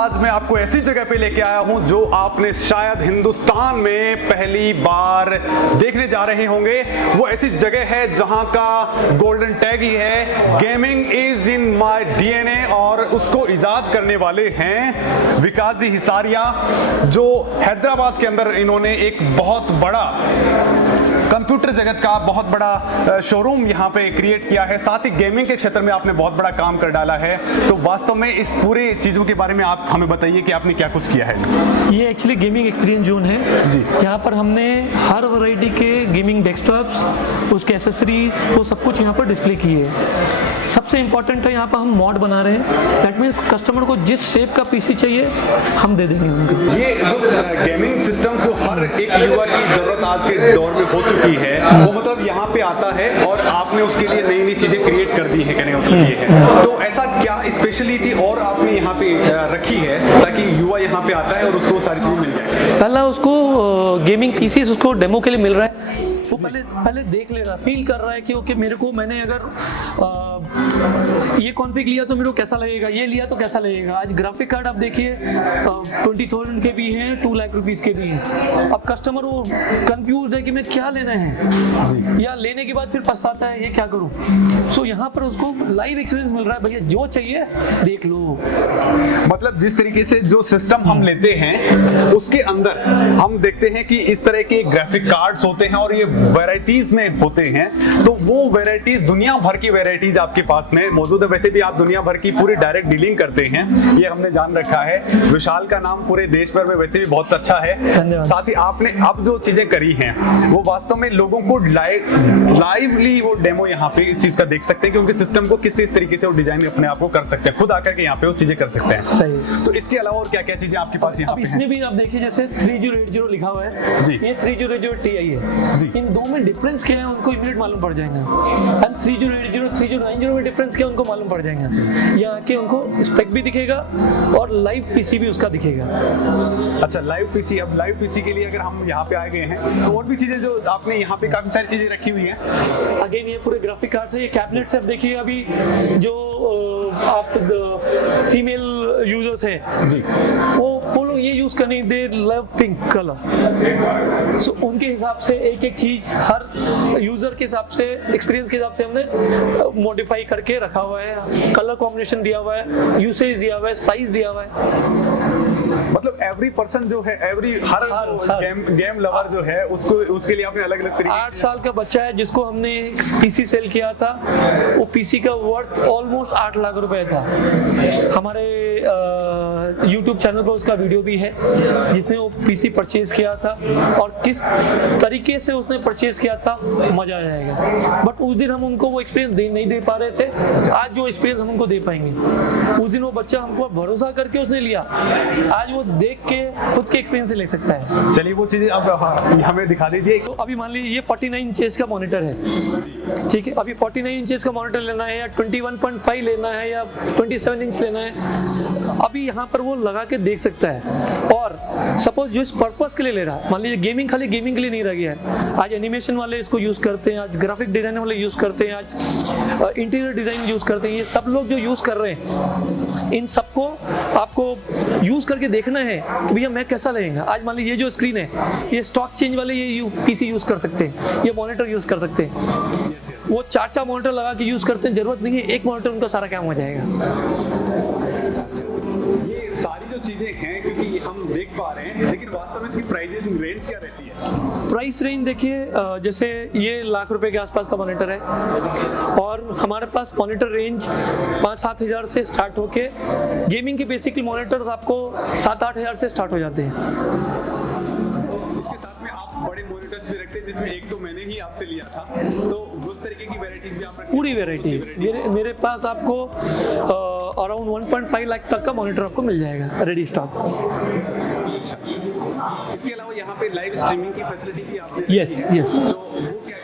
आज मैं आपको ऐसी जगह पे लेके आया हूं जो आपने शायद हिंदुस्तान में पहली बार देखने जा रहे होंगे। वो ऐसी जगह है जहां का गोल्डन टैग ही है gaming is in my DNA, और उसको इजाद करने वाले हैं विकास जी हिसारिया, जो हैदराबाद के अंदर इन्होंने एक बहुत बड़ा कंप्यूटर जगत का बहुत बड़ा शोरूम यहाँ पे क्रिएट किया है। साथ ही गेमिंग के क्षेत्र में आपने बहुत बड़ा काम कर डाला है। तो वास्तव में इस पूरे चीज़ों के बारे में आप हमें बताइए कि आपने क्या कुछ किया है। ये एक्चुअली गेमिंग एक्सपीरियंस जोन है जी। यहाँ पर हमने हर वैरायटी के गेमिंग डेस्कटॉप्स, उसके एसेसरीज, वो सब कुछ यहाँ पर डिस्प्ले किए है। सबसे इम्पोर्टेंट है यहाँ पर हम मॉड बना रहे हैं। दैट मीन्स कस्टमर को जिस शेप का पीसी चाहिए हम दे देंगे उनको। ये जो गेमिंग सिस्टम जो हर एक युवा की जरूरत आज के दौर में हो चुकी है, वो मतलब यहाँ पे आता है और आपने उसके लिए नई नई चीजें क्रिएट कर दी है, कहने का मतलब ये है। तो ऐसा क्या स्पेशलिटी और आपने यहाँ पे रखी है ताकि युवा यहाँ पे आता है और उसको सारी चीजें मिल जाए? पहला उसको गेमिंग पीसी उसको डेमो के लिए मिल रहा है, वो पहले देख ले रहा है, फील कर रहा है कि ओके मेरे को, मैंने अगर ये कॉन्फ़िग लिया तो मेरे को कैसा लगेगा, ये लिया तो कैसा लगेगा। आज ग्राफिक कार्ड आप देखिए 20,000 के भी हैं, 2 लाख रुपीस के भी हैं। अब कस्टमर वो कंफ्यूज है कि मैं क्या लेना है, या लेने के बाद फिर पछताता है ये क्या करूं। सो यहाँ पर उसको लाइव एक्सपीरियंस मिल रहा है, भैया जो चाहिए देख लो। मतलब जिस तरीके से जो सिस्टम हम लेते हैं उसके अंदर हम देखते हैं कि इस तरह के ग्राफिक कार्ड्स होते हैं और ये वैरायटीज में होते हैं। तो वो वैरायटीज, दुनिया भर की वैरायटीज आपके पास में मौजूद है। वैसे भी आप दुनिया भर की पूरी डायरेक्ट डीलिंग करते हैं, ये हमने जान रखा है। विशाल का नाम पूरे देश भर में वैसे भी बहुत अच्छा है। साथ ही आपने अब जो चीजें करी हैं वो वास्तव में लोगों को लाइवली वो डेमो यहाँ पे इस चीज का देख सकते हैं कि उनके सिस्टम को किस तरीके से वो डिजाइन अपने आप को कर सकते हैं, खुद आकर के यहाँ पे वो चीजें कर सकते हैं। सही। तो इसके अलावा और क्या क्या चीजें आपके पास यहाँ पे इसमें भी आप देखिए जैसे 3080 लिखा हुआ है जी। ये 3080 Ti है जी। इन दो में डिफरेंस क्या है उनको इमीडिएट मालूम पड़ जाएगा। एंड 3080 3090 में डिफरेंस क्या है उनको मालूम पड़ जाएगा। यहाँ के उनको स्पेक भी दिखेगा और लाइव पीसी भी उसका दिखेगा। अच्छा, लाइव पीसी। अब लाइव पीसी के लिए अगर हम यहाँ पे आए गए हैं तो और भी चीजें जो आपने यहाँ पे काफी सारी चीजें रखी हुई हैं। अगेन ये पूरे ग्राफिक कार्ड से, ये कैबिनेट से आप देखिए, अभी जो आप फीमेल यूजर्स हैं जी, वो लोग ये यूज करने, दे लव पिंक कलर। सो उनके हिसाब से एक एक चीज हर यूजर के हिसाब से, एक्सपीरियंस के हिसाब से हमने मॉडिफाई करके रखा हुआ है। कलर कॉम्बिनेशन दिया हुआ है, यूसेज दिया हुआ है, साइज दिया हुआ है। मतलब एवरी पर्सन जो है, हर गेम लवर जो है उसके लिए आपने अलग अलग तरीके। 8 साल का बच्चा है जिसको हमने पीसी सेल किया था, वो पीसी का वर्थ ऑलमोस्ट 8 लाख रुपए था। हमारे यूट्यूब चैनल पर उसका वीडियो भी है जिसने वो पीसी परचेज किया था और किस तरीके से उसने परचेज किया था, मजा आ जाएगा। बट उस दिन हम उनको वो एक्सपीरियंस नहीं दे पा रहे थे, आज जो एक्सपीरियंस हम उनको दे पाएंगे। उस दिन वो बच्चा हमको भरोसा करके उसने लिया, आज वो देख के खुद के एक्सपीरियंस से ले सकता है। चलिए वो चीजें अब हमें दिखा दीजिए। तो अभी मान लीजिए ये 49 इंचेस का मॉनिटर है, ठीक है। अभी 49 इंचेस का मॉनिटर लेना है या 21.5 लेना है या 27 इंच लेना है, अभी यहाँ पर वो लगा के देख सकता है। और सपोज जो इस पर्पस के लिए ले रहा है, मान लीजिए गेमिंग, खाली गेमिंग के लिए नहीं रह गया है, आज एनिमेशन वाले इसको यूज करते हैं, आज ग्राफिक डिजाइन वाले यूज करते हैं, आज इंटीरियर डिजाइन यूज करते हैं। ये सब लोग जो यूज कर रहे हैं, इन सबको आपको यूज करके देखना है कि भैया मैं कैसा लगेगा। आज मान लीजिए ये जो स्क्रीन है, ये स्टॉक चेंज वाले ये पीसी यूज कर सकते हैं, ये मॉनिटर यूज कर सकते हैं। वो 4 मॉनिटर लगा के यूज करते हैं, जरूरत नहीं है एक मॉनिटर उनका सारा काम हो जाएगा। ये सारी जो चीजें हैं क्योंकि हम देख पा रहे हैं, लेकिन वास्तव में इसकी प्राइस रेंज क्या रहती है? प्राइस रेंज देखिए, जैसे ये लाख रुपए के आसपास का मॉनिटर है और हमारे पास मॉनिटर रेंज 5-7 हज़ार से स्टार्ट होके, गेमिंग के बेसिकली मॉनिटर्स आपको 7-8 हज़ार से स्टार्ट हो जाते हैं। इसके साथ में आप बड़े मॉनिटर्स भी रखते हैं, जिसमें एक तो मैंने ही आपसे लिया था, तो उस तरीके की वैरायटीज भी आप रखते हैं? पूरी वैरायटी मेरे पास आपको अराउंड 1.5 लाख तक का मॉनिटर आपको मिल जाएगा रेडी स्टॉक। अच्छा, इसके अलावा यहाँ पे लाइव स्ट्रीमिंग की फैसिलिटी भी आपने? यस। तो वो क्या है?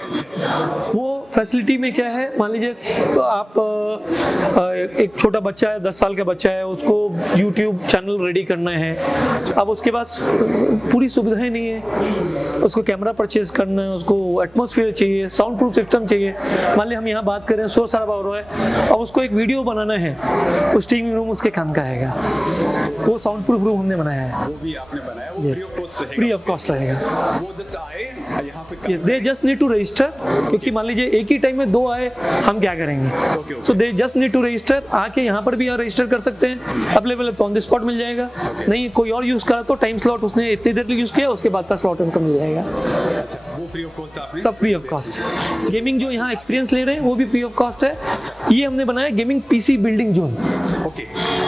वो फैसिलिटी में क्या है, मान लीजिए तो आप एक छोटा बच्चा है, 10 साल का बच्चा है, उसको यूट्यूब चैनल रेडी करना है। अब उसके पास पूरी सुविधाएं नहीं है, उसको कैमरा परचेज करना है, उसको एटमॉस्फेयर चाहिए, साउंड प्रूफ सिस्टम चाहिए। मान लीजिए हम यहाँ बात करें, शोर शराबा हो रहा है, अब उसको एक वीडियो बनाना है, तो स्टीमिंग रूम उसके काम का आएगा। वो साउंड प्रूफ रूम हमने बनाया है, वो भी आपने बनाया, वो फ्री ऑफ कॉस्ट रहेगा। फ्री ऑफ कॉस्ट रहेगा। वो जस्ट आए यहाँ पे they just need to register, क्योंकि मान लीजिए एक ही टाइम में 2 आए, हम क्या करेंगे। So they just need to register, आके यहाँ पर भी रजिस्टर कर सकते हैं, अवेलेबल तो ऑन द स्पॉट मिल जाएगा। नहीं कोई और यूज करा तो टाइम स्लॉट उसने इतनी देर यूज किया, उसके बाद का स्लॉट उनको मिल जाएगा। वो फ्री ऑफ कॉस्ट आपने, सब फ्री ऑफ कॉस्ट। गेमिंग जो यहाँ एक्सपीरियंस ले रहे हैं वो भी फ्री ऑफ कॉस्ट है। ये हमने बनाया gaming PC building zone. Okay,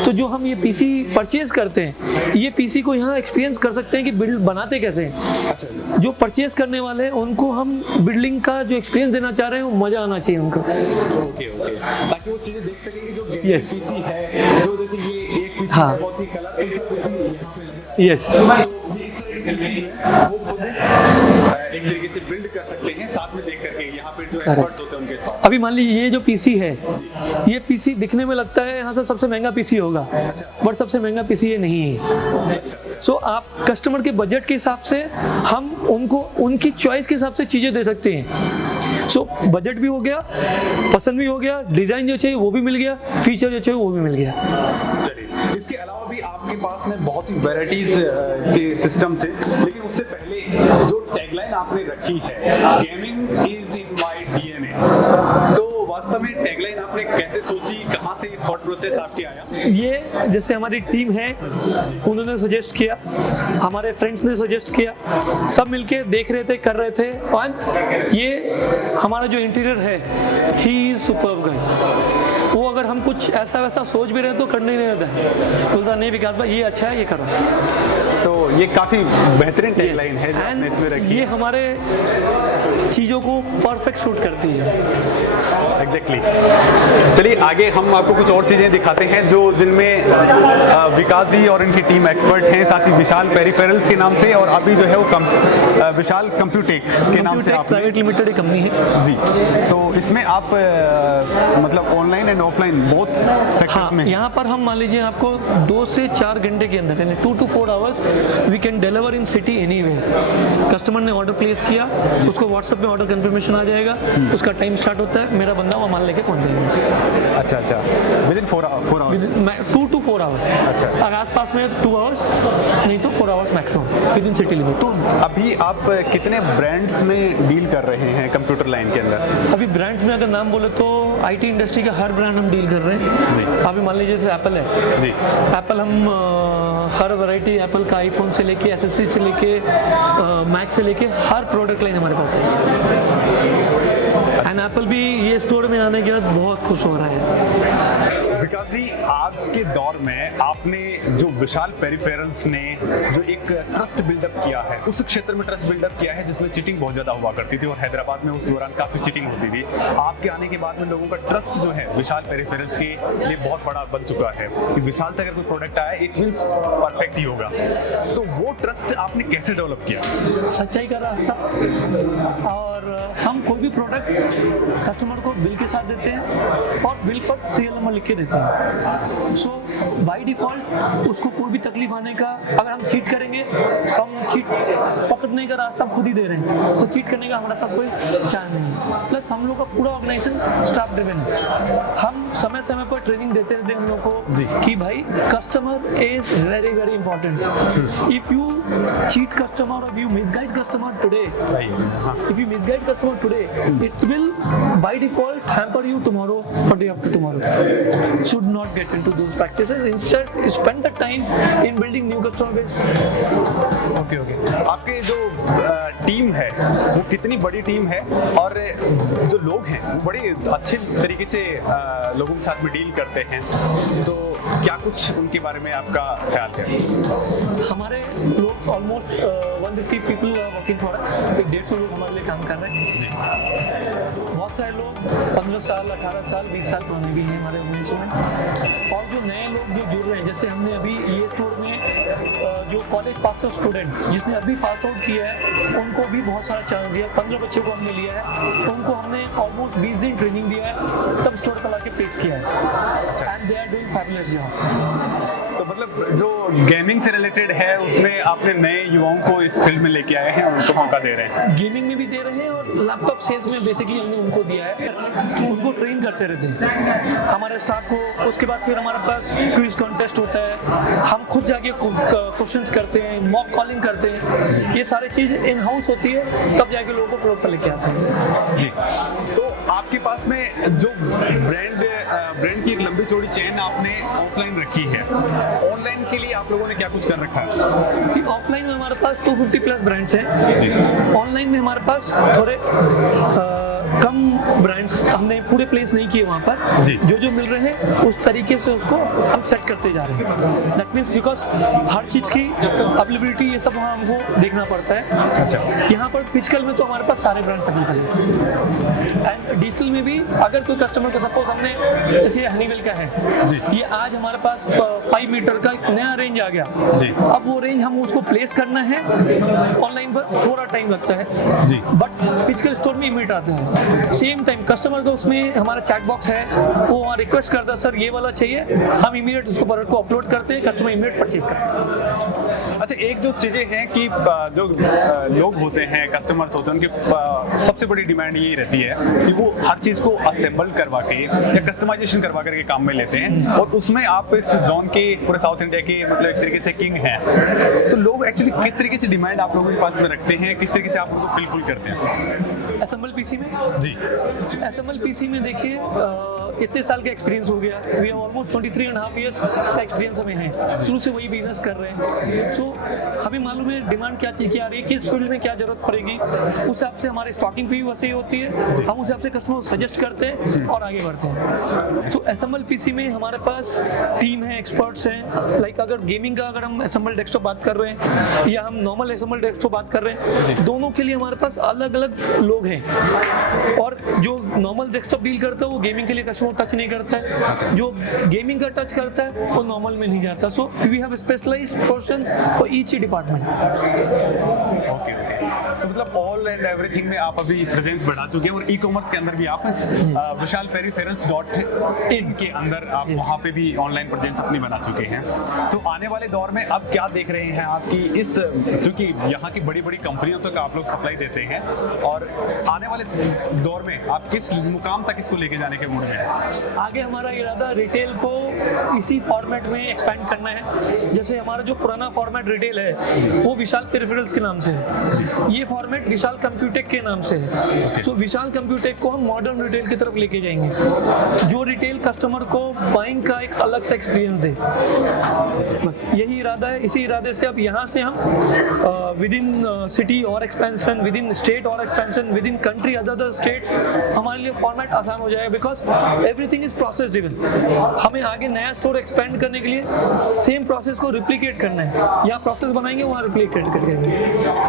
तो जो हम ये पीसी परचेज करते हैं, ये पीसी को यहाँ एक्सपीरियंस कर सकते हैं कि बिल्ड बनाते कैसे हैं। जो परचेज करने वाले हैं उनको हम बिल्डिंग का जो एक्सपीरियंस देना चाह रहे हैं, वो मजा आना चाहिए उनको। ओके ओके, ताकि वो चीजें देख सकें कि जो गेमिंग Yes. पीसी है, जो जैसे ये एक पीसी हाँ। है, बहुत ही कलरफुल सा पीसी यहाँ पे लगा है। यस, ये इस तरह के पीसी है, वो खुद एक तरीके से बिल्ड कर सकते हैं, साथ में देख करके यहाँ पे जो एक्सपर्ट्स होते हैं उनके पास। अभी मान लीजिए ये जो पीसी है, ये पीसी दिखने में लगता है यहाँ से सबसे महंगा पीसी होगा, बट सबसे महंगा पीसी ये नहीं है। सो आप कस्टमर के बजट के हिसाब से हम उनको उनकी चॉइस के हिसाब से चीज़ें दे सकते हैं। सो बजट भी हो गया, पसंद भी हो गया, डिज़ाइन जो चाहिए वो भी मिल गया, फीचर जो चाहिए वो भी मिल गया। चलिए, इसके अलावा भी आपके पास में बहुत ही वैराइटीज के सिस्टम से, लेकिन उससे पहले जो टैगलाइन आपने रखी है, gaming is in my DNA, तो वास्तव में टैगलाइन आपने कैसे सोची, कहाँ से थॉट प्रोसेस आपके आया? ये जैसे हमारी टीम है, उन्होंने सजेस्ट किया, हमारे फ्रेंड्स ने सजेस्ट किया, सब मिलके देख रहे थे, कर रहे थे। और ये हमारा जो इंटीरियर है, ही इज सुपर्ब गाय। वो अगर हम कुछ ऐसा वैसा सोच भी रहे हैं तो करने ही नहीं देता है, बोलता नहीं विकास भाई ये अच्छा है, ये करो। तो ये काफी बेहतरीन टैगलाइन है जो आपने इसमें रखी ये है। हमारे चीज़ों को परफेक्ट शूट करती है। एग्जैक्टली। चलिए आगे हम आपको कुछ और चीजें दिखाते हैं जो जिनमें विकास जी और इनकी टीम एक्सपर्ट हैं, साथ ही विशाल पेरिफेरल्स के नाम से, और अभी जो है वो विशाल कंप्यूटेक के नाम से आप प्राइवेट लिमिटेड कंपनी है जी। तो इसमें आप मतलब online and offline both sectors हाँ, में यहाँ पर हम मान लीजिए आपको 2 से 4 घंटे के अंदर, यानी 2 to 4 hours we can deliver in city anyway. Customer ने ऑर्डर प्लेस किया, उसको व्हाट्सएप में ऑर्डर कंफर्मेशन आ जाएगा, उसका टाइम स्टार्ट होता है, मेरा बंदा वहाँ माल लेके पहुँच जाएगा। अच्छा अच्छा, with in 4 hours. 2 to 4 hours. अच्छा। अगर आसपास में 2 आवर्स, नहीं तो 4 hours maximum with in city limit. तो अभी आप कितने ब्रांड्स में डील कर रहे हैं कंप्यूटर लाइन के अंदर? अभी ब्रांड्स में अगर नाम बोले तो आईटी इंडस्ट्री का हर ब्रांड हम डील कर रहे हैं। अभी मान लीजिए जैसे एप्पल है जी, एप्पल हम हर वैरायटी एप्पल का आईफोन से लेके एसएससी से लेके मैक से लेके हर प्रोडक्ट लाइन हमारे पास है। एंड एप्पल भी ये स्टोर में आने के बाद बहुत खुश हो रहा है। विकास जी, आज के दौर में आपने जो विशाल पेरिफेरल्स ने जो एक ट्रस्ट बिल्डअप किया है, उस क्षेत्र में ट्रस्ट बिल्डअप किया है जिसमें चीटिंग बहुत ज्यादा हुआ करती थी, और हैदराबाद में उस दौरान काफी चीटिंग होती थी। आपके आने के बाद में लोगों का ट्रस्ट जो है विशाल पेरिफेरल्स के लिए बहुत बड़ा बन चुका है कि विशाल से अगर कोई प्रोडक्ट आया इट मींस परफेक्ट ही होगा। तो वो ट्रस्ट आपने कैसे डेवलप किया? सच्चाई का रास्ता, और हम कोई भी प्रोडक्ट कस्टमर को बिल के साथ देते हैं और बिल पर सीरियल नंबर लिख के देते हैं। सो बाय डिफॉल्ट उसको कोई भी तकलीफ आने का, अगर हम चीट करेंगे तो हम चीट पकड़ने का रास्ता हम खुद ही दे रहे हैं, तो चीट करने का हमारे पास कोई चांस नहीं है। प्लस हम लोग का पूरा ऑर्गेनाइजेशन स्टाफ ड्रिवन है, हम समय समय पर ट्रेनिंग देते रहते हैं हम लोग को कि भाई customer is very very important. If you cheat customer, if you misguide customer today, if you misguide customer today, it will by default hamper you tomorrow or day after tomorrow. Should not get into those practices. Instead, spend the time in building new customer base. Okay okay. आपके जो team है वो कितनी बड़ी team है, और जो लोग हैं वो बड़े अच्छे तरीके से लोगों के साथ में डील करते हैं, तो क्या कुछ उनके बारे में आपका ख्याल है? हमारे लोग almost 150 people working for us, 150 लोग हमारे लिए काम कर रहे हैं। बहुत सारे लोग 15 साल 18 साल 20 साल पुराने भी हैं हमारे ऑर्गेनाइजेशन में, और जो नए लोग जो जुड़ रहे हैं, जैसे हमने अभी ये स्टोर में जो कॉलेज पास स्टूडेंट स्टूडेंट जिसने अभी पास आउट किया है उनको भी बहुत सारा चांस दिया। 15 बच्चों को हमने लिया है, उनको हमने ऑलमोस्ट 20 दिन ट्रेनिंग दिया है, तब स्टोर पर ला के प्लेस किया है and they are doing fabulous job. तो मतलब जो गेमिंग से रिलेटेड है उसमें आपने नए युवाओं को इस फील्ड में लेके आए हैं और उनको मौका दे रहे हैं। गेमिंग में भी दे रहे हैं और लैपटॉप सेल्स में बेसिकली हमने उनको दिया है, उनको ट्रेन करते रहते हैं हमारे स्टाफ को। उसके बाद फिर हमारे पास क्विज कॉन्टेस्ट होता है, हम खुद जाके क्वेश्चंस करते हैं, मॉक कॉलिंग करते हैं, ये सारी चीज़ इन हाउस होती है, तब जाके लोगों को फ्लोर पर लेके आते हैं। जी, तो आपके पास में जो ब्रांड की एक लंबी चौड़ी चेन आपने ऑफलाइन रखी है, ऑनलाइन के लिए आप लोगों ने क्या कुछ कर रखा है? जी, ऑफलाइन में हमारे पास 250 प्लस ब्रांड्स हैं, ऑनलाइन में हमारे पास थोड़े कम ब्रांड्स हमने पूरे प्लेस नहीं किए वहाँ पर। जो मिल रहे हैं उस तरीके से उसको हम सेट करते जा रहे हैं। दैट मीन्स बिकॉज हर चीज़ की अवेलेबिलिटी ये सब वहाँ हमको देखना पड़ता है। अच्छा, यहाँ पर फिजिकल में तो हमारे पास सारे ब्रांड्स अवेलेबल हैं एंड डिजिटल में भी अगर कोई कस्टमर को सपोज हमने जैसे हनीवेल का है जी, ये आज हमारे पास 5 मीटर का एक नया रेंज आ गया जी, अब वो रेंज हम उसको प्लेस करना है, ऑनलाइन पर थोड़ा टाइम लगता है जी, बट फिजिकल स्टोर में इमीडिएट आता है। सेम टाइम कस्टमर को उसमें हमारा चैट बॉक्स है, वो वहाँ रिक्वेस्ट करता है सर ये वाला चाहिए, हम इमीडिएट उसको प्रोडक्ट को अपलोड करते हैं, कस्टमर इमीडिएट परचेज करते हैं। अच्छा, एक जो चीज़ें हैं कि जो लोग होते हैं, कस्टमर्स होते हैं, उनकी सबसे बड़ी डिमांड यही रहती है कि वो हर चीज़ को असेंबल करवा के या कस्टमाइजेशन करवा करके काम में लेते हैं, और उसमें आप इस जोन के पूरे साउथ इंडिया के मतलब एक तरीके से किंग हैं। तो लोग एक्चुअली किस तरीके से डिमांड आप लोगों के पास में रखते हैं, किस तरीके से आप उनको फिलफुल करते हैं? असेंबल पीसी में जी, असेंबल पीसी में देखिए इतने साल का एक्सपीरियंस हो गया, वी हैव ऑलमोस्ट 23.5 ईयर्स का एक्सपीरियंस हमें है, शुरू से वही बिजनेस कर रहे हैं। सो हमें मालूम है डिमांड क्या चीज़ की आ रही है, किस फील्ड में क्या जरूरत पड़ेगी, उस हिसाब से हमारी स्टॉकिंग भी वैसे ही होती है, हम उस हिसाब से कस्टमर को सजेस्ट करते हैं और आगे बढ़ते हैं। तो असेंबल पीसी में हमारे पास टीम है, एक्सपर्ट्स हैं, लाइक अगर गेमिंग का अगर हम असेंबल डेस्कटॉप बात कर रहे हैं या हम नॉर्मल असेंबल डेस्कटॉप बात कर रहे हैं, दोनों के लिए हमारे पास अलग अलग लोग हैं। और जो नॉर्मल डेस्कटॉप डील करता है वो गेमिंग के लिए कस्टमर टच नहीं करता है, जो गेमिंग का टच करता है वो नॉर्मल में नहीं जाता। So we have specialised person for each department. Okay, तो मतलब ऑल एंड एवरीथिंग में आप अभी प्रेजेंस बढ़ा चुके हैं, और ई कॉमर्स के अंदर भी आप विशाल पेरिफेरल्स.in के अंदर आप वहाँ पे भी ऑनलाइन प्रेजेंस अपनी बना चुके हैं। तो आने वाले दौर में अब क्या देख रहे हैं आपकी इस, क्योंकि यहाँ की बड़ी बड़ी कंपनियों तक आप लोग सप्लाई देते हैं, और आने वाले दौर में आप किस मुकाम तक इसको लेके जाने के मूड में हैं? आगे हमारा इरादा रिटेल को इसी फॉर्मेट में एक्सपेंड करना है। जैसे हमारा जो पुराना फॉर्मेट रिटेल है वो विशाल पेरिफेरल्स के नाम से है, ये फॉर्मेट विशाल कंप्यूटेक के नाम से है। तो विशाल कंप्यूटेक को हम मॉडर्न रिटेल की तरफ लेके जाएंगे, जो रिटेल कस्टमर को बाइंग का एक अलग सा एक्सपीरियंस दे, बस यही इरादा है। इसी इरादे से अब यहाँ से हम विद इन सिटी और एक्सपेंशन, विद इन स्टेट और expansion, with in country other states, हमारे लिए फॉर्मेट आसान हो जाएगा, because everything is process driven. हमें आगे नया स्टोर एक्सपेंड करने के लिए सेम प्रोसेस को रिप्लिकेट करना है, यहाँ प्रोसेस बनाएंगे वहाँ रिप्लिकेट करके।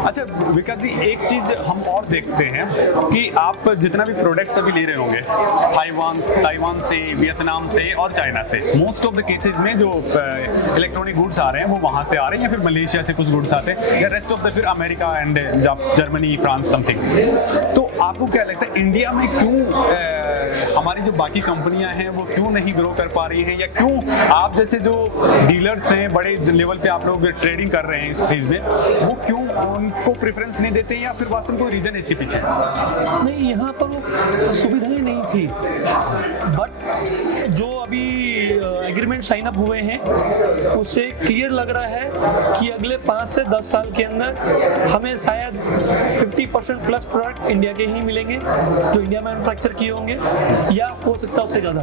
अच्छा विकास जी, एक चीज हम और देखते हैं कि आप जितना भी प्रोडक्ट्स अभी ले रहे होंगे ताइवान से, वियतनाम से और चाइना से, मोस्ट ऑफ द केसेस में जो इलेक्ट्रॉनिक गुड्स आ रहे हैं वो वहाँ से आ रहे हैं, या फिर मलेशिया से कुछ गुड्स आते हैं, या रेस्ट ऑफ द फिर America and Germany, France something. तो आपको क्या लगता है इंडिया में क्यों हमारी जो बाकी कंपनियां हैं वो क्यों नहीं ग्रो कर पा रही हैं, या क्यों आप जैसे जो डीलर्स हैं बड़े लेवल पे आप लोग ट्रेडिंग कर रहे हैं इस चीज़ में, वो क्यों उनको प्रेफरेंस नहीं देते हैं, या फिर वास्तव में कोई रीजन है इसके पीछे? नहीं, यहाँ पर वो सुविधाएं नहीं थी, बट जो अभी एग्रीमेंट साइन अप हुए हैं उससे क्लियर लग रहा है कि अगले 5 से 10 साल के अंदर हमें शायद 50% प्लस प्रोडक्ट इंडिया के ही मिलेंगे जो इंडिया में मैन्युफैक्चर किए होंगे, या हो सकता है उससे ज़्यादा,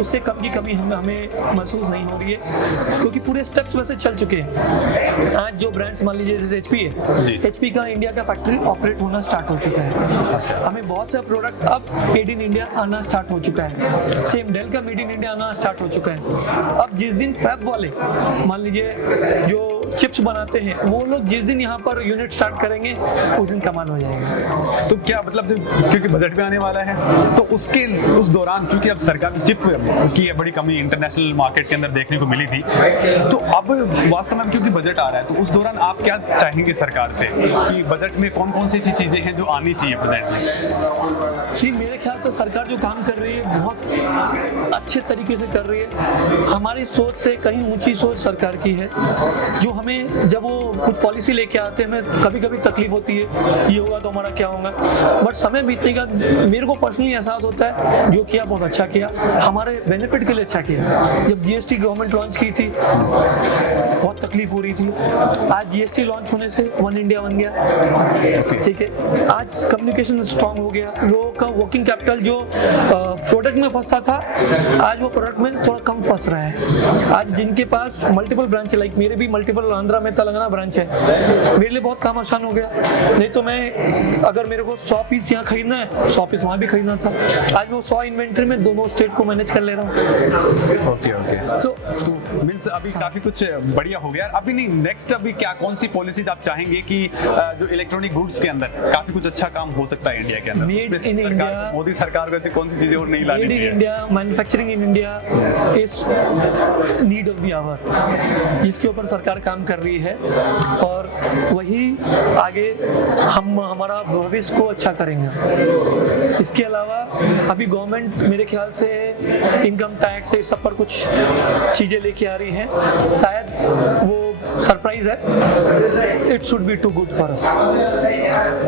उससे कम की कमी हमें महसूस नहीं हो रही है, क्योंकि पूरे स्टेप्स वैसे चल चुके हैं। आज जो ब्रांड्स मान लीजिए जैसे HP है, HP का इंडिया का फैक्ट्री ऑपरेट होना स्टार्ट हो चुका है, हमें बहुत सा प्रोडक्ट अब मेड इन इंडिया आना स्टार्ट हो चुका है, सेम डेल का मेड इन इंडिया आना स्टार्ट हो चुका है। अब जिस दिन फैब वाले मान लीजिए जो चिप्स बनाते हैं वो लोग जिस दिन यहाँ पर यूनिट स्टार्ट करेंगे उस दिन कमाल हो जाएगा। तो क्या मतलब क्योंकि बजट में आने वाला है तो उस दौरान क्योंकि अब सरकार चिप की बड़ी कमी इंटरनेशनल मार्केट के अंदर देखने को मिली थी, तो अब वास्तव में क्योंकि बजट आ रहा है तो उस दौरान आप क्या चाहेंगे सरकार से कि बजट में कौन कौन सी ऐसी चीजें हैं जो आनी चाहिए बजट में? जी मेरे ख्याल से सरकार जो काम कर रही है बहुत अच्छे तरीके से कर रही है। हमारी सोच से कहीं ऊंची सोच सरकार की है, जो हमें जब वो कुछ पॉलिसी लेके आते हैं हमें कभी कभी तकलीफ होती है ये होगा तो हमारा क्या होगा, बट समय बीतने का मेरे को पर्सनली एहसास होता है जो किया बहुत अच्छा किया, हमारे बेनिफिट के लिए अच्छा किया। जब जीएसटी गवर्नमेंट लॉन्च की थी बहुत तकलीफ हो रही थी, आज जीएसटी लॉन्च होने से वन इंडिया बन गया, ठीक है। आज कम्युनिकेशन स्ट्रांग हो गया, लोगों का वर्किंग कैपिटल जो प्रोडक्ट में फंसता था आज वो प्रोडक्ट में थोड़ा कम फंस रहा है। आज जिनके पास मल्टीपल ब्रांच है, लाइक मेरे भी मल्टीपल आंध्रा में तेलंगाना ब्रांच है, मेरे लिए बहुत काम आसान हो गया। नहीं तो मैं अगर मेरे को 100 पीस यहाँ खरीदना है 100 पीस वहाँ भी खरीदना था, आज मैं 100 इन्वेंट्री में दोनों स्टेट को मैनेज कर ले रहा हूँ। ओके तो मीन्स अभी काफी कुछ बढ़िया हो गया। अभी नहीं, नेक्स्ट अभी क्या कौन सी पॉलिसीज आप चाहेंगे कि जो इलेक्ट्रॉनिक गुड्स के अंदर काफी कुछ अच्छा काम हो सकता है इंडिया के अंदर? मेड इन इंडिया, मोदी सरकार को ऐसी कौन सी चीजें और नहीं लानी चाहिए? Made in India, manufacturing in India is need of the hour, जिसके ऊपर सरकार काम कर रही है और वही आगे हम हमारा भविष्य को अच्छा करेंगे। इसके अलावा अभी गवर्नमेंट मेरे ख्याल से इनकम टैक्स इस सब पर कुछ चीज़ें लेके आ रही हैं, शायद वो सरप्राइज है, it should be too good for us.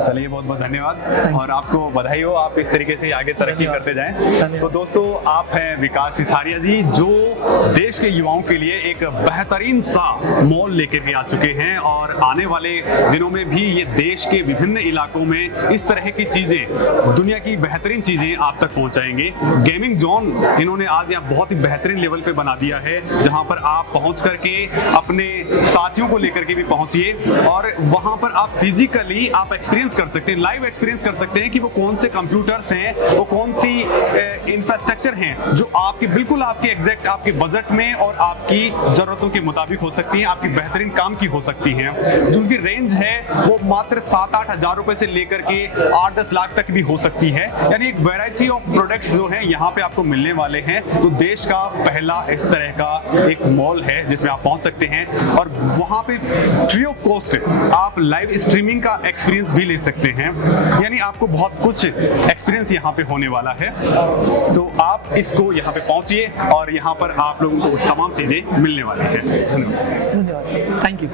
चलिए बहुत बहुत धन्यवाद और आपको बधाई हो, आप इस तरीके से आगे तरक्की करते जाएं। तो दोस्तों आप हैं विकास सिसारिया जी जो देश के युवाओं के लिए एक बेहतरीन सा मॉल लेकर के आ चुके हैं और आने वाले दिनों में भी ये देश के विभिन्न इलाकों में इस तरह की चीजें, दुनिया की बेहतरीन चीजें आप तक पहुंचाएंगे। गेमिंग जोन इन्होंने आज यहाँ बहुत ही बेहतरीन लेवल पे बना दिया है जहां पर आप पहुंच करके अपने साथियों को लेकर के भी पहुंचिए और वहां पर आप फिजिकली आप एक्सपीरियंस कर सकते हैं, लाइव एक्सपीरियंस कर सकते हैं कि वो कौन से कंप्यूटर्स हैं, वो कौन सी इंफ्रास्ट्रक्चर हैं जो आपके बिल्कुल आपके एग्जैक्ट आपके बजट में और आपकी जरूरतों के मुताबिक हो सकती हैं, आपकी बेहतरीन काम की हो सकती हैं। जिनकी रेंज है वो मात्र 7-8 हज़ार रुपए से लेकर के 8-10 लाख तक भी हो सकती है। यानी एक वैरायटी ऑफ प्रोडक्ट्स जो है यहाँ पे आपको मिलने वाले हैं। तो देश का पहला इस तरह का एक मॉल है जिसमें आप पहुंच सकते हैं और वहां पे फ्री ऑफ कॉस्ट आप लाइव स्ट्रीमिंग का एक्सपीरियंस भी ले सकते हैं। यानी आपको बहुत कुछ एक्सपीरियंस यहाँ पे होने वाला है। तो आप इसको यहाँ पे पहुंचिए और यहाँ पर आप लोगों को तमाम चीजें मिलने वाली हैं। धन्यवाद। Thank you.